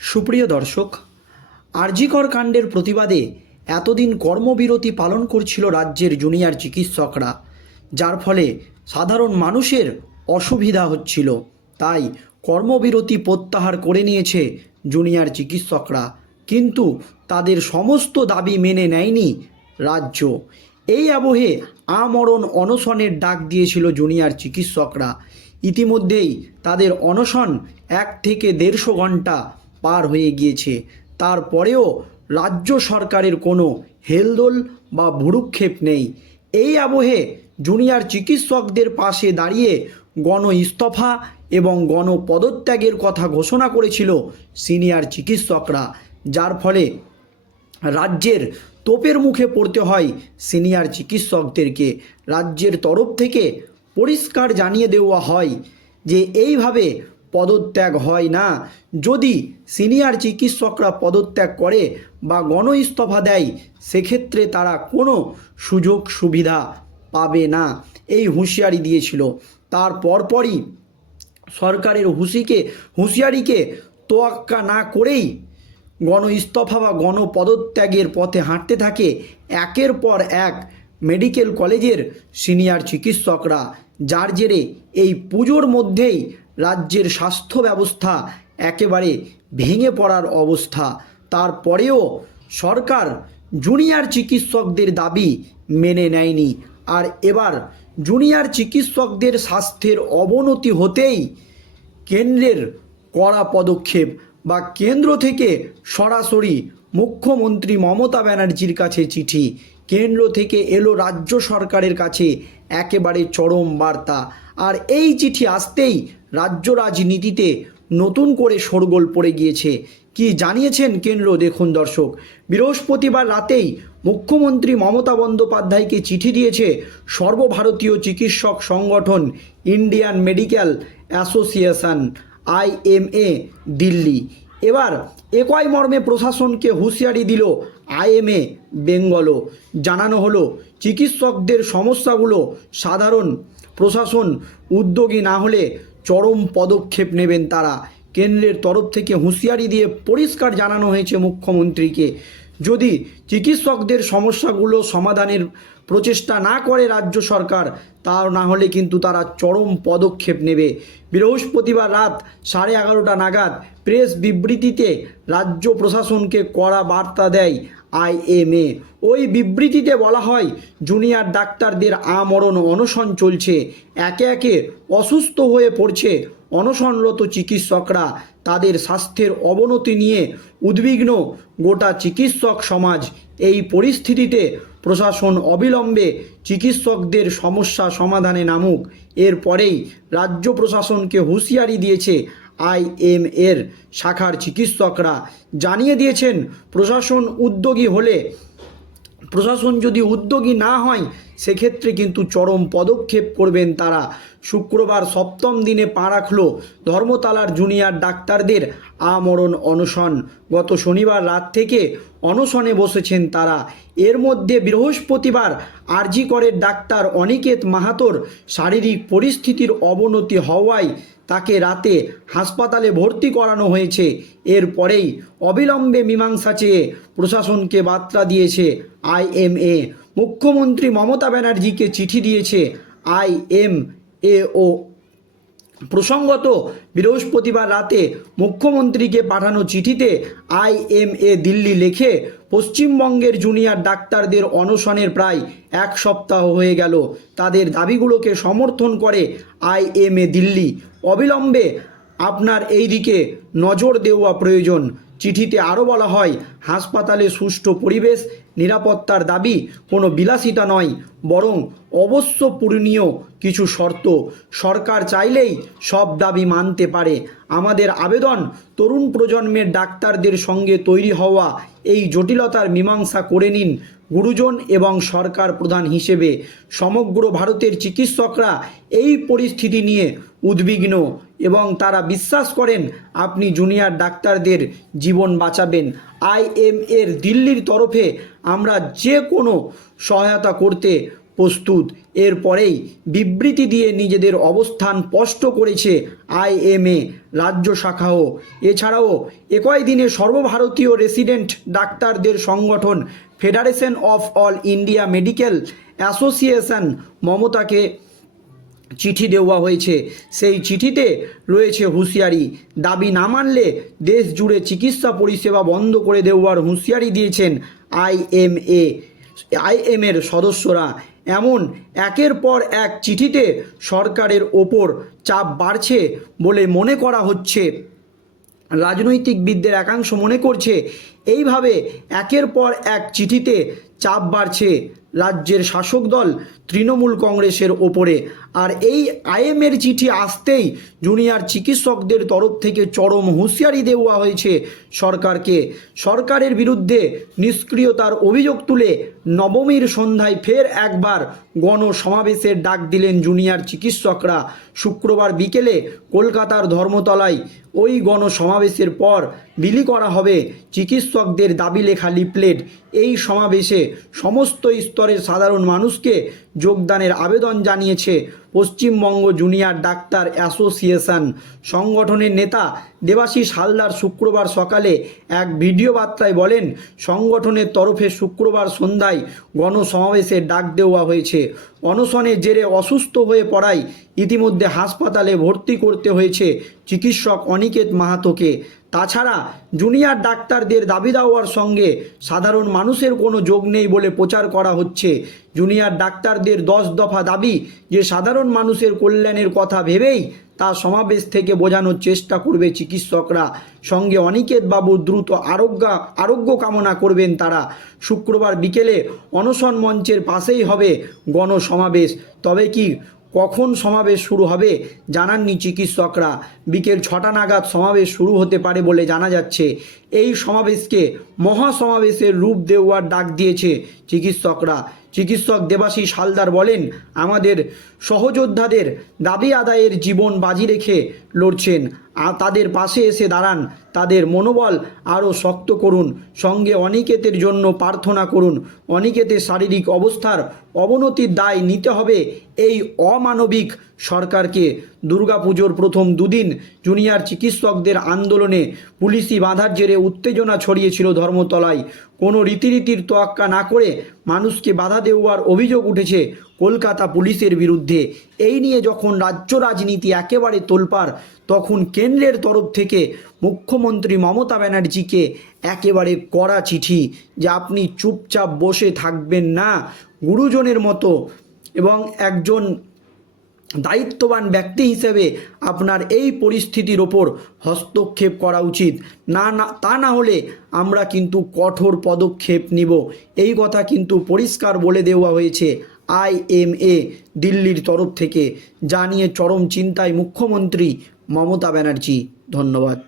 সুপ্রিয় দর্শক, আরজিকর কাণ্ডের প্রতিবাদে এতদিন কর্মবিরতি পালন করছিল রাজ্যের জুনিয়র চিকিৎসকরা, যার ফলে সাধারণ মানুষের অসুবিধা হচ্ছিল। তাই কর্মবিরতি প্রত্যাহার করে নিয়েছে জুনিয়র চিকিৎসকরা, কিন্তু তাদের সমস্ত দাবি মেনে নেয়নি রাজ্য। এই আবহে আমরণ অনশনের ডাক দিয়েছিল জুনিয়র চিকিৎসকরা। ইতিমধ্যেই তাদের অনশন 1 থেকে 150 ঘন্টা পার হয়ে গিয়েছে। তারপরেও রাজ্য সরকারের কোনো হেলদোল বা ভ্রুক্ষেপ নেই। এই আবহে জুনিয়র চিকিৎসকদের পাশে দাঁড়িয়ে গণ ইস্তফা এবং গণপদত্যাগের কথা ঘোষণা করেছিল সিনিয়র চিকিৎসকরা, যার ফলে রাজ্যের তোপের মুখে পড়তে হয় সিনিয়র চিকিৎসকদেরকে। রাজ্যের তরফ থেকে পরিষ্কার জানিয়ে দেওয়া হয় যে এইভাবে পদত্যাগ হয় না। যদি সিনিয়র চিকিৎসকরা পদত্যাগ করে বা গণ ইস্তফা দেয়, সেক্ষেত্রে তারা কোনো সুযোগ সুবিধা পাবে না, এই হুঁশিয়ারি দিয়েছিল। তার পরপরই সরকারের হুঁশিয়ারিকে তোয়াক্কা না করেই গণ ইস্তফা বা গণপদত্যাগের পথে হাঁটতে থাকে একের পর এক মেডিকেল কলেজের সিনিয়র চিকিৎসকরা, যার জেরে এই পুজোর মধ্যেই রাজ্যের স্বাস্থ্য ব্যবস্থা একেবারে ভেঙে পড়ার অবস্থা। তারপরেও সরকার জুনিয়র চিকিৎসকদের দাবি মেনে নেয়নি। আর এবার জুনিয়র চিকিৎসকদের স্বাস্থ্যের অবনতি হতেই কেন্দ্রের কড়া পদক্ষেপ বা কেন্দ্র থেকে সরাসরি মুখ্যমন্ত্রী মমতা ব্যানার্জির কাছে চিঠি। কেন্দ্র থেকে এলো রাজ্য সরকারের কাছে একেবারে চরম বার্তা। আর এই চিঠি আসতেই রাজ্য রাজনীতিতে নতুন করে শোরগোল পড়ে গিয়েছে। কি জানিয়েছেন কেন্দ্র, দেখুন দর্শক। বৃহস্পতিবার রাতেই মুখ্যমন্ত্রী মমতা বন্দ্যোপাধ্যায়কে চিঠি দিয়েছে সর্বভারতীয় চিকিৎসক সংগঠন Indian medical association IMA Delhi. এবার একই মর্মে প্রশাসনকে হুঁশিয়ারি দিল IMA বেঙ্গলও। জানানো হলো চিকিৎসকদের সমস্যাগুলো সাধারণ প্রশাসন উদ্যোগী না হলে চরম পদক্ষেপ নেবেন তারা। কেন্দ্রের তরফ থেকে হুঁশিয়ারি দিয়ে পরিষ্কার জানানো হয়েছে মুখ্যমন্ত্রীকে, যদি চিকিৎসকদের সমস্যাগুলো সমাধানের প্রচেষ্টা না করে রাজ্য সরকার, তা না হলে কিন্তু তারা চরম পদক্ষেপ নেবে। বৃহস্পতিবার রাত 11:30 নাগাদ প্রেস বিবৃতিতে রাজ্য প্রশাসনকে কড়া বার্তা দেয় IMA। ওই বিবৃতিতে বলা হয়, জুনিয়র ডাক্তারদের আমরণ অনশন চলছে, একে একে অসুস্থ হয়ে পড়ছে অনশনরত চিকিৎসকরা। তাদের স্বাস্থ্যের অবনতি নিয়ে উদ্বিগ্ন গোটা চিকিৎসক সমাজ। এই পরিস্থিতিতে প্রশাসন অবিলম্বে চিকিৎসকদের সমস্যা সমাধানে নামুক। এরপরেই রাজ্য প্রশাসনকে হুঁশিয়ারি দিয়েছে IMA শাখার চিকিৎসকরা। জানিয়ে দিয়েছেন প্রশাসন যদি উদ্যোগী না হয়, সেক্ষেত্রে কিন্তু চরম পদক্ষেপ করবেন তারা। শুক্রবার 7ম দিনে পা রাখল ধর্মতলার জুনিয়র ডাক্তারদের আমরণ অনশন। গত শনিবার রাত থেকে অনশনে বসেছেন তারা। এর মধ্যে বৃহস্পতিবার আরজিকরের ডাক্তার অনিকেত মাহাতোর শারীরিক পরিস্থিতির অবনতি হওয়ায় তাকে রাতে হাসপাতালে ভর্তি করানো হয়েছে। এরপরেই অবিলম্বে মীমাংসা চেয়ে প্রশাসনকে বার্তা দিয়েছে IMA। মুখ্যমন্ত্রী মমতা ব্যানার্জিকে চিঠি দিয়েছে IMAO। প্রসঙ্গত, বৃহস্পতিবার রাতে মুখ্যমন্ত্রীকে পাঠানো চিঠিতে IMA দিল্লি লেখে, পশ্চিমবঙ্গের জুনিয়র ডাক্তারদের অনশনের প্রায় 1 সপ্তাহ হয়ে গেল। তাদের দাবিগুলোকে সমর্থন করে IMA দিল্লি। অবিলম্বে আপনার এই দিকে নজর দেওয়া প্রয়োজন। চিঠিতে আরও বলা হয়, হাসপাতালে সুষ্ঠু পরিবেশ, নিরাপত্তার দাবি কোনো বিলাসিতা নয়, বরং অবশ্য পূরণীয় কিছু শর্ত। সরকার চাইলেই সব দাবি মানতে পারে। আমাদের আবেদন, তরুণ প্রজন্মের ডাক্তারদের সঙ্গে তৈরি হওয়া এই জটিলতার মীমাংসা করে নিন। গুরুজন এবং সরকার প্রধান হিসেবে সমগ্র ভারতের চিকিৎসকরা এই পরিস্থিতি নিয়ে উদ্বিগ্ন এবং তারা বিশ্বাস করেন আপনি জুনিয়র ডাক্তারদের জীবন বাঁচাবেন। IMA দিল্লির তরফে আমরা যে কোনো সহায়তা করতে প্রস্তুত। এরপরেই বিবৃতি দিয়ে নিজেদের অবস্থান স্পষ্ট করেছে আইএমএ রাজ্য শাখাও। এছাড়াও একই দিনে সর্বভারতীয় রেসিডেন্ট ডাক্তারদের সংগঠন federation of all India medical association মমতাকে চিঠি দেওয়া হয়েছে। সেই চিঠিতে রয়েছে হুঁশিয়ারি, দাবি না মানলে দেশ জুড়ে চিকিৎসা পরিষেবা বন্ধ করে দেওয়ার হুঁশিয়ারি দিয়েছেন আইএমএর সদস্যরা। এমন একের পর এক চিঠিতে সরকারের ওপর চাপ বাড়ছে বলে মনে করা হচ্ছে। রাজনৈতিকবিদদের একাংশ মনে করছে এইভাবে একের পর এক চিঠিতে চাপ বাড়ছে রাজ্যের শাসক দল তৃণমূল কংগ্রেসের ওপরে। আর এই আইএমএর চিঠি আসতেই জুনিয়র চিকিৎসকদের তরফ থেকে চরম হুঁশিয়ারি দেওয়া হয়েছে সরকারকে। সরকারের বিরুদ্ধে নিষ্ক্রিয়তার অভিযোগ তুলে নবমীর সন্ধ্যায় ফের একবার গণসমাবেশের ডাক দিলেন জুনিয়র চিকিৎসকরা। শুক্রবার বিকেলে কলকাতার ধর্মতলায় ওই গণসমাবেশের পর বিলি করা হবে চিকিৎসকদের দাবি লেখা লিফলেট। এই সমাবেশে সমস্ত স্তরের সাধারণ মানুষকে যোগদানের আবেদন জানিয়েছে পশ্চিমবঙ্গ জুনিয়র ডাক্তার অ্যাসোসিয়েশন। সংগঠনের নেতা দেবাশিস হালদার শুক্রবার সকালে এক ভিডিও বার্তায় বলেন, সংগঠনের তরফে শুক্রবার সন্ধ্যায় গণসমাবেশের ডাক দেওয়া হয়েছে। অনশনের জেরে অসুস্থ হয়ে পড়ায় ইতিমধ্যে হাসপাতালে ভর্তি করতে হয়েছে চিকিৎসক অনিকেত মাহাতোকে। তাছাড়া জুনিয়র ডাক্তারদের দাবি দেওয়ার সঙ্গে সাধারণ মানুষের কোনো যোগ নেই বলে প্রচার করা হচ্ছে। জুনিয়র ডাক্তারদের 10 দফা দাবি যে সাধারণ মানুষের কল্যাণের কথা ভেবেই তা সমাবেশ থেকে বোঝানোর চেষ্টা করবে চিকিৎসকরা। সঙ্গে অনিকেত বাবু দ্রুত আরোগ্য কামনা করবেন তারা। শুক্রবার বিকেলে অনশন মঞ্চের পাশেই হবে গণসমাবেশ। তবে কি কখন সমাবেশ শুরু হবে জানাননি চিকিৎসকরা। বিকেল 6টা নাগাদ সমাবেশ শুরু হতে পারে বলে জানা যাচ্ছে। এই সমাবেশকে মহাসমাবেশের রূপ দেওয়ার ডাক দিয়েছে চিকিৎসকরা। চিকিৎসক দেবাশিস হালদার বলেন, আমাদের সহযোদ্ধাদের দাবি আদায়ের জীবন বাজি রেখে লড়ছেন, তাদের পাশে এসে দাঁড়ান, তাদের মনোবল আরও শক্ত করুন। সঙ্গে অনিকেতের জন্য প্রার্থনা করুন। অনিকেতের শারীরিক অবস্থার অবনতির দায় নিতে হবে এই অমানবিক সরকারকে। দুর্গাপুজোর প্রথম দুদিন জুনিয়র চিকিৎসকদের আন্দোলনে পুলিশি বাধার জেরে উত্তেজনা ছড়িয়েছিল ধর্মতলায়। কোনো রীতিনীতির তোয়াক্কা না করে মানুষকে বাধা দেওয়ার অভিযোগ উঠেছে কলকাতা পুলিশের বিরুদ্ধে। এই নিয়ে যখন রাজ্য রাজনীতি একেবারে তোলপাড়, তখন কেন্দ্রের তরফ থেকে মুখ্যমন্ত্রী মমতা ব্যানার্জিকে একেবারে কড়া চিঠি যে আপনি চুপচাপ বসে থাকবেন না, গুরুজনের মতো এবং একজন দায়িত্ববান ব্যক্তি হিসেবে আপনার এই পরিস্থিতির ওপর হস্তক্ষেপ করা উচিত। তা না হলে আমরা কিন্তু কঠোর পদক্ষেপ নিব। এই কথা কিন্তু পরিষ্কার বলে দেওয়া হয়েছে আইএমএ দিল্লির তরফ থেকে। জানিয়ে চরম চিন্তায় মুখ্যমন্ত্রী মমতা ব্যানার্জি। ধন্যবাদ।